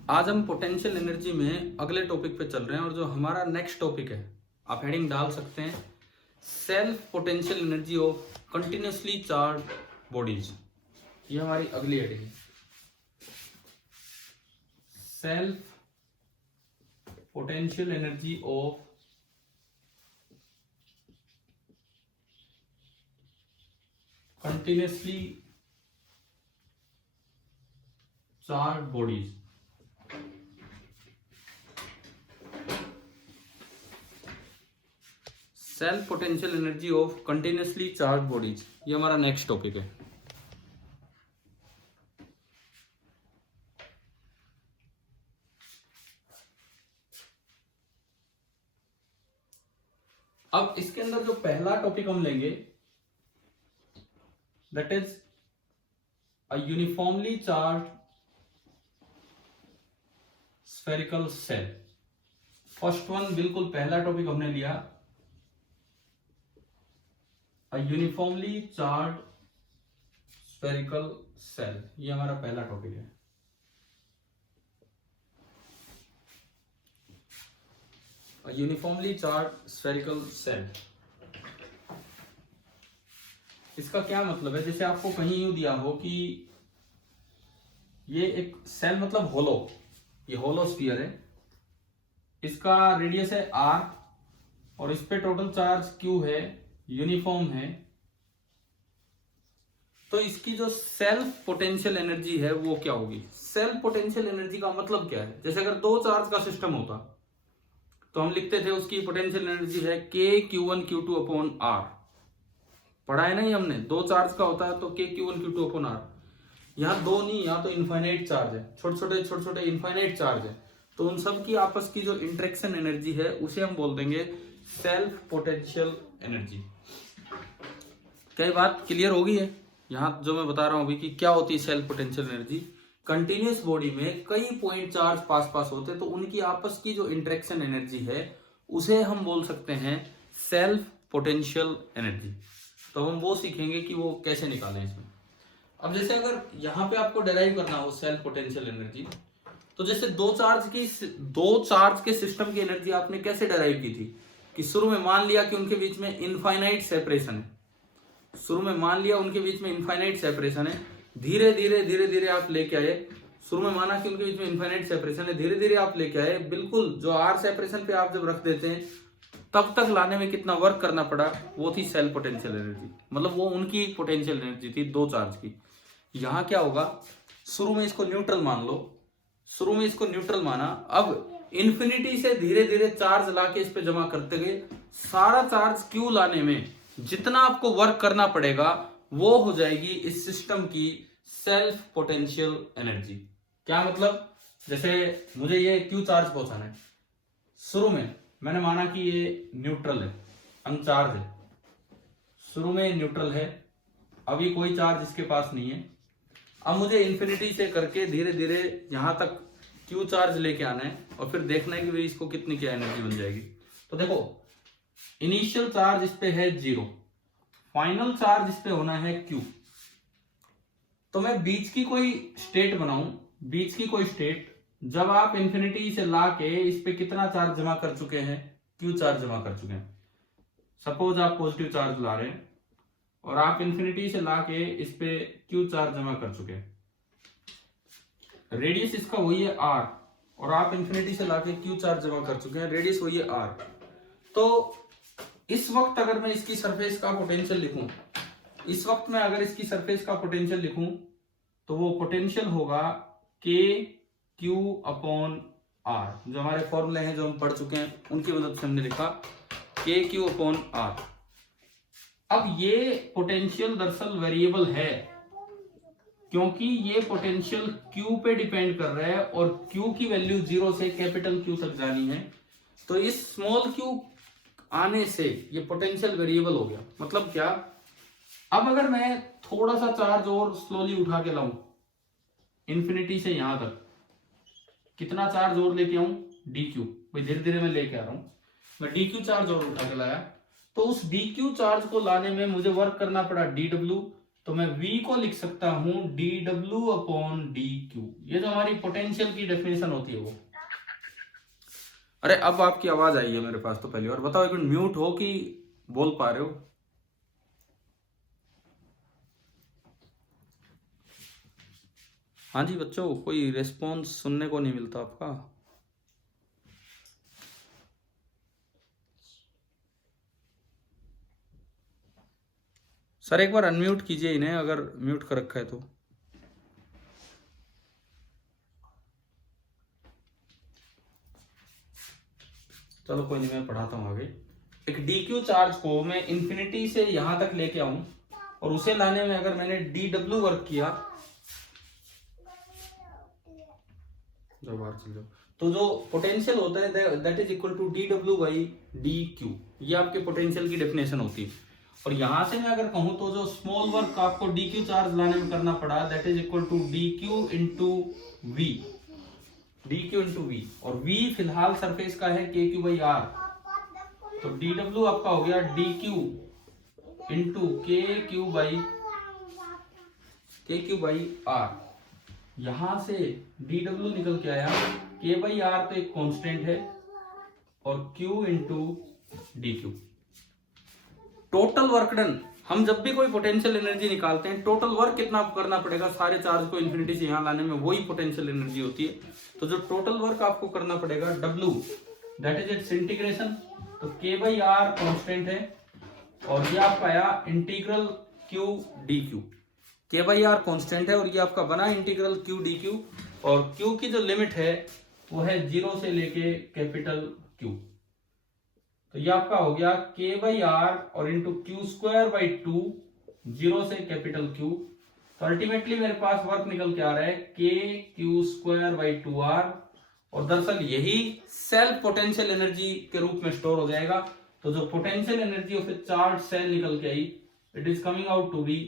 आज हम potential energy में अगले टॉपिक पे चल रहे हैं और जो हमारा नेक्स्ट टॉपिक है, आप हेडिंग डाल सकते हैं self potential energy of continuously charge bodies. ये हमारी अगली हेडिंग है, self potential energy of continuously charge bodies. Self potential energy of continuously charge bodies, ये हमारा नेक्स्ट टॉपिक है। अब इसके अंदर जो पहला टॉपिक हम लेंगे that is a uniformly charge spherical shell. First one, बिल्कुल पहला टॉपिक हमने लिया, अ यूनिफॉर्मली चार्ज स्फेरिकल सेल। ये हमारा पहला टॉपिक है। अ यूनिफॉर्मली चार्ज स्फेरिकल सेल, इसका क्या मतलब है? जैसे आपको कहीं यूं दिया हो कि ये एक सेल मतलब होलो, ये होलो स्फीयर है, इसका रेडियस है r और इस पे टोटल चार्ज q है, यूनिफॉर्म है, तो इसकी जो सेल्फ पोटेंशियल एनर्जी है वो क्या होगी? सेल्फ पोटेंशियल एनर्जी का मतलब क्या है? जैसे अगर दो चार्ज का सिस्टम होता तो हम लिखते थे उसकी पोटेंशियल एनर्जी है k(q1q2)/r। पढ़ा है नहीं हमने? दो चार्ज का होता है तो k(q1q2)/r। यहाँ दो नहीं, यहाँ तो इनफाइनाइट चार्ज है, छोटे छोटे इनफाइनाइट चार्ज है, तो उन सब की आपस की जो इंटरेक्शन एनर्जी है उसे हम बोल देंगे सेल्फ पोटेंशियल एनर्जी। क्या ये बात क्लियर होगी है? यहाँ जो मैं बता रहा हूं अभी कि क्या होती है self potential energy. Continuous body में कई पॉइंट चार्ज पास होते हैं, तो उनकी आपस की जो इंटरेक्शन एनर्जी है उसे हम बोल सकते हैं सेल्फ पोटेंशियल एनर्जी। तो हम वो सीखेंगे कि वो कैसे निकालें इसमें। अब जैसे अगर यहाँ पे आपको डेराइव करना हो सेल्फ पोटेंशियल एनर्जी, तो जैसे दो चार्ज के सिस्टम की एनर्जी आपने कैसे डेराइव की थी कि शुरू में मान लिया कि उनके बीच में इनफाइनाइट सेपरेशन है, शुरू में मान लिया उनके बीच में इनफाइनाइट सेपरेशन है, धीरे धीरे आप लेके आए, शुरू में माना कि उनके बीच में इनफाइनाइट सेपरेशन है, धीरे धीरे आप लेके आए, बिल्कुल जो आर सेपरेशन पे आप जब रख देते हैं तब तक लाने में कितना वर्क करना पड़ा, वो थी सेल्फ पोटेंशियल एनर्जी। मतलब वो उनकी पोटेंशियल एनर्जी थी दो चार्ज की। यहां क्या होगा, शुरू में इसको न्यूट्रल मान लो, शुरू में इसको न्यूट्रल माना, अब इन्फिनिटी से धीरे धीरे चार्ज लाके इस पे जमा करते गए, सारा चार्ज क्यू लाने में जितना आपको वर्क करना पड़ेगा वो हो जाएगी इस सिस्टम की सेल्फ पोटेंशियल एनर्जी। क्या मतलब? जैसे मुझे ये क्यू चार्ज पहुंचाना है, शुरू में मैंने माना कि ये न्यूट्रल है, अनचार्ज है, शुरू में न्यूट्रल है, अभी कोई चार्ज इसके पास नहीं है। अब मुझे इन्फिनिटी से करके धीरे धीरे यहां तक क्यू चार्ज लेके आना है और फिर देखना है कि भाई इसको कितनी क्या एनर्जी बन जाएगी। तो देखो, इनिशियल चार्ज इस पे है 0, फाइनल चार्ज इस पे होना है Q। तो मैं बीच की कोई स्टेट बनाऊं, बीच की कोई स्टेट, जब आप इन्फिनिटी से लाके इस पे कितना चार्ज जमा कर चुके हैं? Q चार्ज जमा कर चुके हैं। सपोज आप पॉजिटिव चार्ज ला रहे हैं और आप इन्फिनिटी से लाके इस पे Q चार्ज जमा कर चुके हैं, रेडियस इसका वही है R, और आप इन्फिनिटी से लाके Q चार्ज जमा कर चुके हैं, रेडियस वही है R। तो इस वक्त अगर मैं इसकी सरफेस का पोटेंशियल लिखूं, इस वक्त मैं अगर इसकी सरफेस का पोटेंशियल लिखूं तो वो पोटेंशियल होगा KQ/R। जो हमारे फॉर्मूले हैं जो हम पढ़ चुके हैं उनकी मदद से हमने लिखा KQ/R। अब ये पोटेंशियल दरअसल वेरिएबल है, क्योंकि ये पोटेंशियल Q पे डिपेंड कर रहा है और Q की वैल्यू 0 से कैपिटल Q तक जानी है। तो इस स्मॉल q आने से ये पोटेंशियल वेरिएबल हो गया। मतलब क्या? अब अगर मैं थोड़ा सा चार्ज और स्लोली उठा के लाऊं इन्फिनिटी से यहां तक, कितना चार्ज और लेके आऊं? dq। भाई धीरे धीरे मैं लेके आ रहा हूं, मैं dq चार्ज और उठा के लाया, तो उस dq चार्ज को लाने में मुझे वर्क करना पड़ा dw, तो मैं V को लिख सकता हूं dW अपॉन dQ। ये जो हमारी पोटेंशियल की डेफिनेशन होती है वो। अरे अब आपकी आवाज आई है मेरे पास, तो पहली बार बताओ, एक मिनट म्यूट हो कि बोल पा रहे हो? हाँ जी बच्चों, कोई रिस्पॉन्स सुनने को नहीं मिलता आपका। सर एक बार अनम्यूट कीजिए इन्हें, अगर म्यूट कर रखा है तो। चलो कोई नहीं, मैं पढ़ाता हूँ आगे। एक DQ चार्ज को मैं इंफिनिटी से यहां तक लेके आऊं, और उसे लाने में अगर मैंने DW वर्क किया, जो बाहर चल जाओ, तो जो पोटेंशियल होता है that is equal to DW by DQ। ये आपके पोटेंशियल की डेफिनेशन होती है। और यहां से मैं अगर कहूं तो जो स्मॉल वर्क आपको DQ चार्ज लाने में करना पड़ा that is equal to DQ into V। DQ into V, और V फिलहाल सरफेस का है KQ बाई R। तो DW आपका हो गया DQ into KQ by R। यहां से DW निकल के आया, K बाई R तो एक कांस्टेंट है, और Q into DQ। Total work done, हम जब भी कोई पोटेंशियल एनर्जी निकालते हैं, टोटल वर्क कितना करना पड़ेगा सारे चार्ज को इन्फिनिटी से यहां लाने में, वही पोटेंशियल एनर्जी होती है। तो जो टोटल वर्क आपको करना पड़ेगा W, that is it's integration. तो K बाई R कॉन्स्टेंट है, और ये आपका आया integral Q dQ। K by R constant है, और ये आपका बना इंटीग्रल Q dQ। और Q की जो लिमिट है वो है 0 से लेके कैपिटल Q। तो ये आपका हो गया K बाई R और इंटू Q स्क्वायर बाई 2, 0 से कैपिटल Q। तो अल्टीमेटली मेरे पास वर्क निकल के आ रहा है K Q square by 2R, और दरअसल यही सेल्फ पोटेंशियल एनर्जी के रूप में स्टोर हो जाएगा। तो जो potential energy of a charge cell निकल के आई, it is coming out to be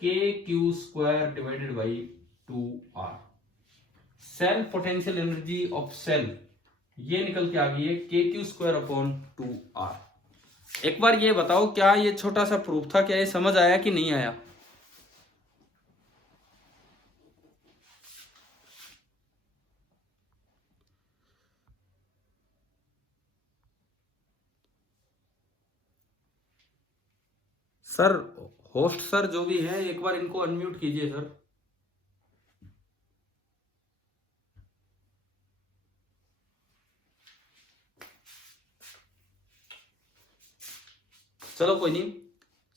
KQ square divided by 2R। Self potential energy of cell ये निकल के आ गई है KQ स्क्वायर अपॉन 2R। एक बार ये बताओ, क्या ये छोटा सा प्रूफ था, क्या ये समझ आया कि नहीं आया? सर, होस्ट सर जो भी है, एक बार इनको अनम्यूट कीजिए सर। चलो कोई नहीं।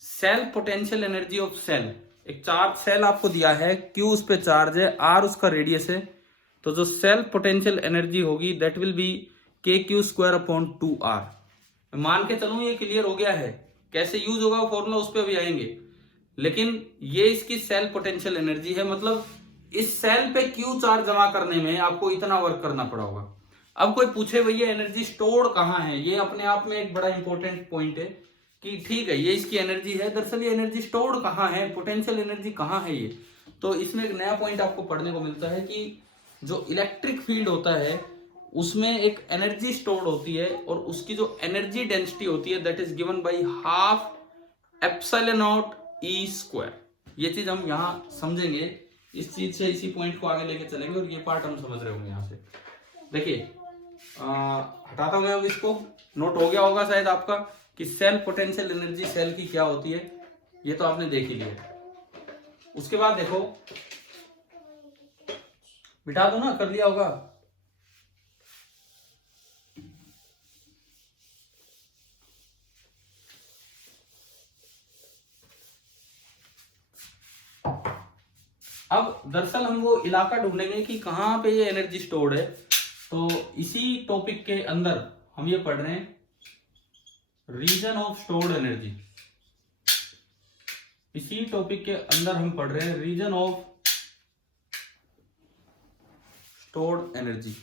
Self potential energy of cell, एक चार्ज सेल आपको दिया है, Q उस पे चार्ज है, R उसका रेडियस है। तो जो सेल्फ पोटेंशियल एनर्जी होगी that will be KQ square upon 2R। मान के चलूं ये क्लियर हो गया है, कैसे यूज होगा वो फॉर्मूला उस पर भी आएंगे। लेकिन ये इसकी सेल्फ पोटेंशियल एनर्जी है, मतलब इस सेल पे Q चार्ज जमा करने में आपको इतना वर्क करना पड़ा होगा। अब कोई पूछे भैया एनर्जी स्टोर्ड कहाँ है, ये अपने आप में एक बड़ा इंपॉर्टेंट पॉइंट है कि ठीक है ये इसकी एनर्जी है, दरअसल ये एनर्जी स्टोर्ड कहाँ है, पोटेंशियल एनर्जी कहाँ है ये। तो इसमें एक नया पॉइंट आपको पढ़ने को मिलता है कि जो इलेक्ट्रिक फील्ड होता है उसमें एक एनर्जी स्टोर्ड होती है, और उसकी जो एनर्जी डेंसिटी होती है that is given by half epsilon not E square. ये चीज हम यहाँ समझेंगे, इस चीज से इसी पॉइंट को आगे लेके चलेंगे, और ये पार्ट हम समझ रहे होंगे। यहाँ से देखिए, हटाता हूं मैं अब इसको। नोट हो गया होगा शायद आपका कि सेल पोटेंशियल एनर्जी सेल की क्या होती है, ये तो आपने देख ही लिया। उसके बाद देखो, बिठा दो ना, कर लिया होगा। अब दरअसल हम वो इलाका ढूंढेंगे कि कहां पे ये एनर्जी स्टोर्ड है। तो इसी टॉपिक के अंदर हम ये पढ़ रहे हैं रीजन ऑफ स्टोर्ड एनर्जी। इसी टॉपिक के अंदर हम पढ़ रहे हैं रीजन ऑफ स्टोर्ड एनर्जी।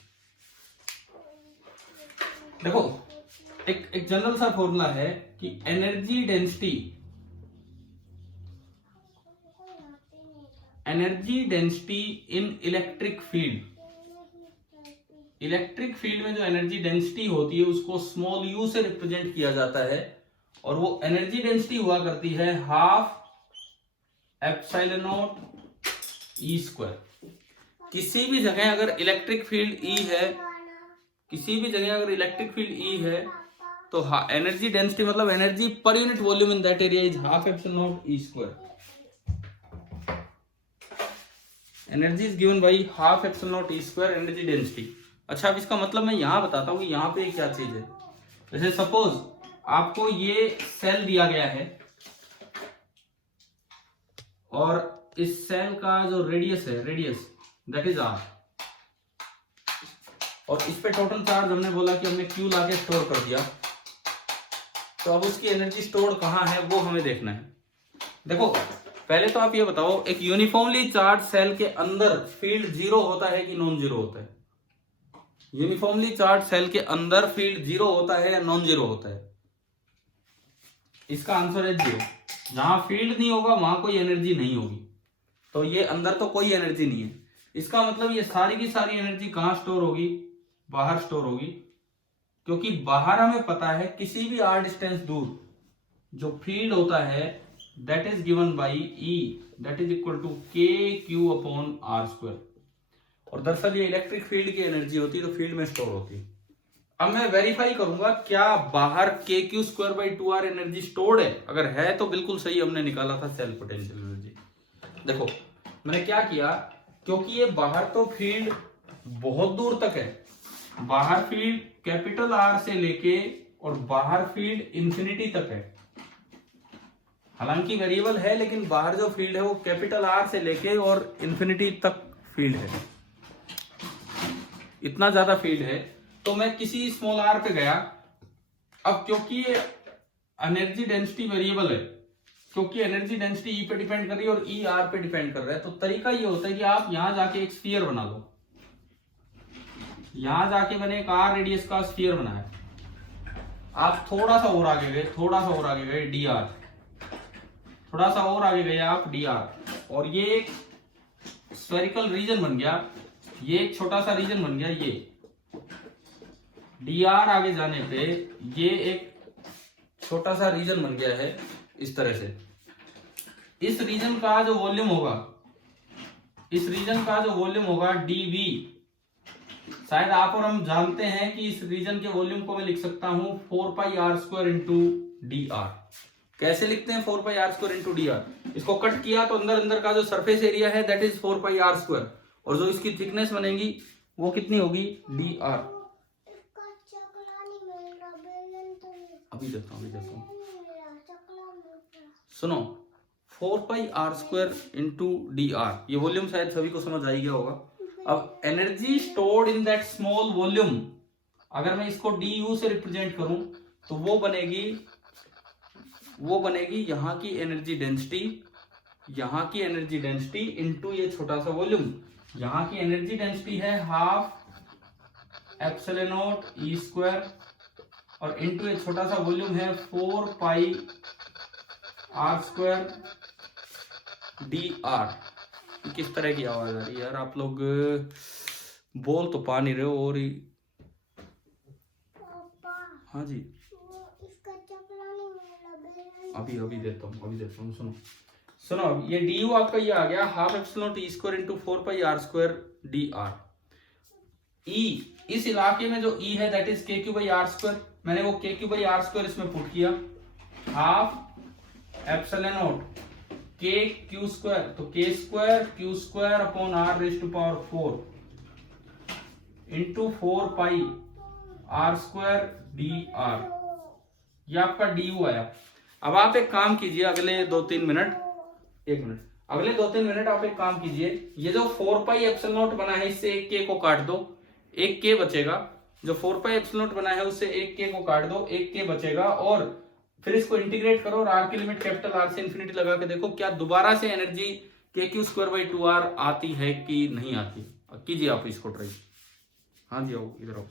देखो, एक जनरल सा फॉर्मूला है कि energy density in electric field. Electric field में जो एनर्जी डेंसिटी होती है उसको स्मॉल यू से रिप्रेजेंट किया जाता है, और वो एनर्जी डेंसिटी हुआ करती है half epsilon naught e square. किसी भी जगह अगर इलेक्ट्रिक फील्ड ई है, किसी भी जगह अगर इलेक्ट्रिक फील्ड ई है, तो एनर्जी डेंसिटी मतलब energy per unit volume in that area is half epsilon naught e square. Energy is given by half epsilon naught e square energy density. अच्छा, अब इसका मतलब मैं यहां बताता हूं कि यहाँ पे क्या चीज है। जैसे सपोज आपको ये सेल दिया गया है और इस सेल का जो रेडियस है, रेडियस दैट इज आर, और इस पे टोटल चार्ज हमने बोला कि हमने क्यू लाके स्टोर कर दिया। तो अब उसकी एनर्जी स्टोर कहाँ है वो हमें देखना है। देखो पहले तो आप ये बताओ, एक यूनिफॉर्मली चार्ज सेल के अंदर फील्ड जीरो होता है कि नॉन जीरो होता है? यूनिफॉर्मली चार्ज सेल के अंदर फील्ड जीरो होता है या नॉन जीरो होता है? इसका आंसर है जीरो। जहां फील्ड नहीं होगा वहां कोई एनर्जी नहीं होगी, तो ये अंदर तो कोई एनर्जी नहीं है। इसका मतलब ये सारी की सारी एनर्जी कहां स्टोर होगी? बाहर स्टोर होगी, क्योंकि बाहर हमें पता है किसी भी आर डिस्टेंस दूर जो फील्ड होता है that is given by E, that is equal to K Q upon R square. और दरअसल ये इलेक्ट्रिक फील्ड की एनर्जी होती है, तो फील्ड में स्टोर होती है। अब मैं वेरीफाई करूंगा क्या बाहर के q square by 2r energy stored है। अगर है तो बिल्कुल सही हमने निकाला था सेल्फ पोटेंशियल एनर्जी। देखो मैंने क्या किया, क्योंकि ये बाहर तो फील्ड बहुत दूर तक है, बाहर फील्ड कैपिटल आर से लेके और बाहर फील्ड इंफिनिटी तक है। हालांकि वेरिएबल है, लेकिन बाहर जो फील्ड है वो कैपिटल आर से लेके और इंफिनिटी तक फील्ड है, इतना ज्यादा फील्ड है। तो मैं किसी स्मॉल आर पे गया। अब क्योंकि ये एनर्जी डेंसिटी वेरिएबल है, क्योंकि एनर्जी डेंसिटी ई पे डिपेंड कर रही है और ई आर पे डिपेंड कर रहा है, तो तरीका ये होता है कि आप यहां जाके एक स्फीयर बना लो। यहां जाके मैंने एक आर रेडियस का स्फीयर बनाया। आप थोड़ा सा और आगे गए, थोड़ा सा और आगे गए डी आर, थोड़ा सा और आगे गए आप डी आर, और ये एक स्फेरिकल रीजन बन गया, ये एक छोटा सा रीजन बन गया। ये डी आर आगे जाने पे ये एक छोटा सा रीजन बन गया है इस तरह से। इस रीजन का जो वॉल्यूम होगा, इस रीजन का जो वॉल्यूम होगा डीवी, शायद आप और हम जानते हैं कि इस रीजन के वॉल्यूम को मैं लिख सकता हूं 4 pi r square into d r. कैसे लिखते हैं 4 pi r square into d r? इसको कट किया तो अंदर अंदर का जो सरफेस एरिया है that is 4 pi r square, और जो इसकी थिकनेस बनेगी वो कितनी होगी? D r. अभी देखता हूँ सुनो, 4 pi r square into d r, ये वॉल्यूम शायद सभी को समझ आ ही गया होगा। अब energy stored in that small volume, अगर मैं इसको डी यू से रिप्रेजेंट करूं तो वो बनेगी यहाँ की एनर्जी डेंसिटी, यहाँ की एनर्जी डेंसिटी इंटू ये छोटा सा वॉल्यूम। यहाँ की एनर्जी डेंसिटी है half epsilon naught e square, और इंटू एक छोटा सा वॉल्यूम है 4 pi r square d are. किस तरह की आवाज आ रही है यार? आप लोग बोल तो पा नहीं रहे हो और ही। हाँ जी, अभी देता हूँ सुनो। ये डी यू आपका ये आ गया half epsilon naught e square into 4 pi r square d r. E, इस इलाके में जो ई है that is k q by r square, मैंने वो k q by r square इसमें पुट किया। Half epsilon naught k q square, तो k square q square upon r raise to power 4 into 4 pi r square d r. ये आपका D you आया। अब आप एक काम कीजिए, अगले 2-3 मिनट, अगले 2-3 मिनट आप एक काम कीजिए, ये जो 4 पाई एप्सिलॉन नॉट बना है इससे एक के को काट दो, एक के बचेगा। जो 4 पाई एप्सिलॉन नॉट बना है उससे एक के को काट दो, एक के बचेगा, और फिर इसको इंटीग्रेट करो और आर की लिमिट कैपिटल आर से इंफिनिटी लगा के देखो क्या दोबारा से एनर्जी के क्यू स्क्वायर बाई 2r आती है कि नहीं आती। कीजिए आप इसको ट्राई। हाँ जी, आओ इधर आओ।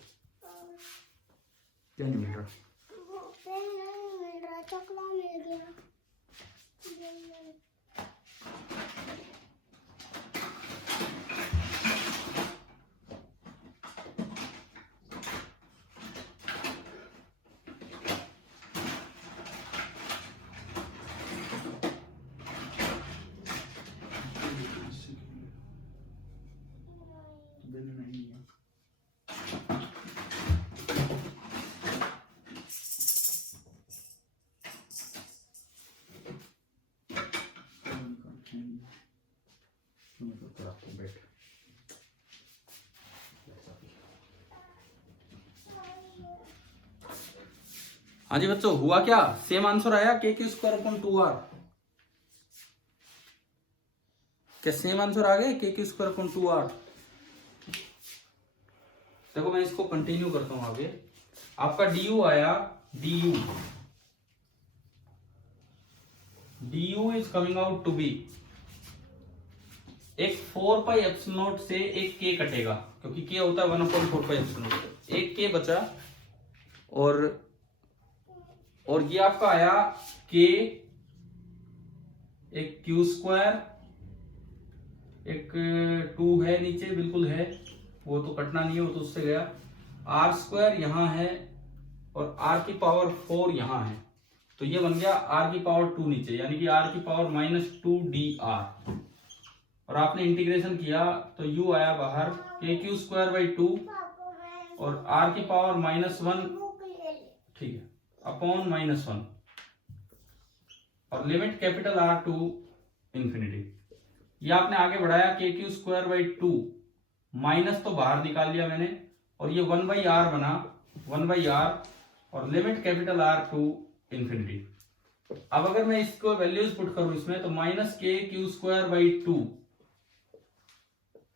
क्या नहीं मिल रहा? चकला मिल गया। हाँ जी बच्चों, हुआ क्या? सेम आंसर आया के क्यू स्क्वायर अपॉन 2r। क्या सेम आंसर आ गया के क्यू स्क्वायर अपॉन 2r? देखो मैं इसको कंटिन्यू करता हूं आगे। आपका du आया, du is coming out to be एक 4 पाई एप्सिलॉन नॉट से एक k कटेगा, क्योंकि k होता है 1/4 पाई एप्सिलॉन नॉट, एक k बचा। और ये आपका आया k, एक q स्क्वायर, एक 2 है नीचे, बिल्कुल है, वो तो कटना नहीं है, वो तो उससे गया। r स्क्वायर यहां है और r की पावर 4 यहां है, तो ये बन गया r की पावर 2 नीचे, यानी कि r की पावर -2dr। और आपने इंटीग्रेशन किया तो u आया बाहर kq²/2 और r की पावर -1, ठीक है, अपॉन -1, और limit capital R to infinity. ये आपने आगे बढ़ाया kq²/2, माइनस तो बाहर निकाल लिया मैंने, और ये 1/r बना, 1/r, और limit capital R to infinity. अब अगर मैं इसको वैल्यूज पुट करूं इसमें, तो -kq²/2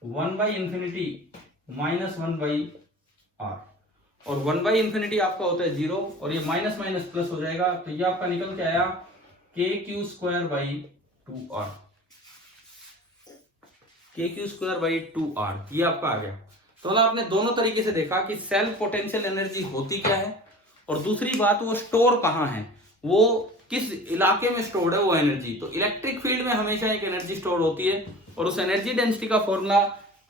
1/∞ -1/r, और 1/∞ आपका होता है 0, और ये माइनस माइनस प्लस हो जाएगा, तो ये आपका निकल के आया kq²/2r, kq²/2r, ये आपका आ गया। तो मतलब आपने दोनों तरीके से देखा कि सेल्फ पोटेंशियल एनर्जी होती क्या है, और दूसरी बात वो स्टोर कहाँ है, वो किस इलाके में स्टोर्ड है वो एनर्जी। तो इलेक्ट्रिक फील्ड में हमेशा एक एनर्जी स्टोर होती है, और उस एनर्जी डेंसिटी का फॉर्मूला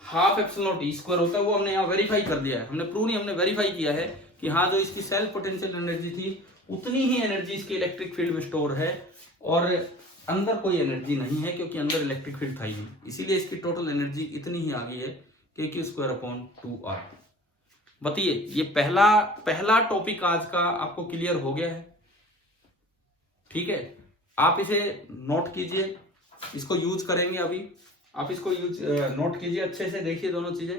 ½ एप्सिलॉन नॉट E² होता है। वो हमने यहाँ वेरीफाई कर दिया है, हमने प्रूव नहीं, हमने वेरीफाई किया है कि हाँ, जो इसकी सेल्फ पोटेंशियल एनर्जी थी उतनी ही एनर्जी इसकी इलेक्ट्रिक फील्ड में स्टोर है, और अंदर कोई एनर्जी नहीं है, क्योंकि अंदर इलेक्ट्रिक फील्ड था ही नहीं, इसीलिए इसकी टोटल एनर्जी इतनी ही आ गई है kq²/2r। बताइए, ये पहला टॉपिक आज का आपको क्लियर हो गया है? ठीक है, आप इसे नोट कीजिए, इसको यूज करेंगे अभी, आप इसको यूज नोट कीजिए, अच्छे से देखिए दोनों चीजें।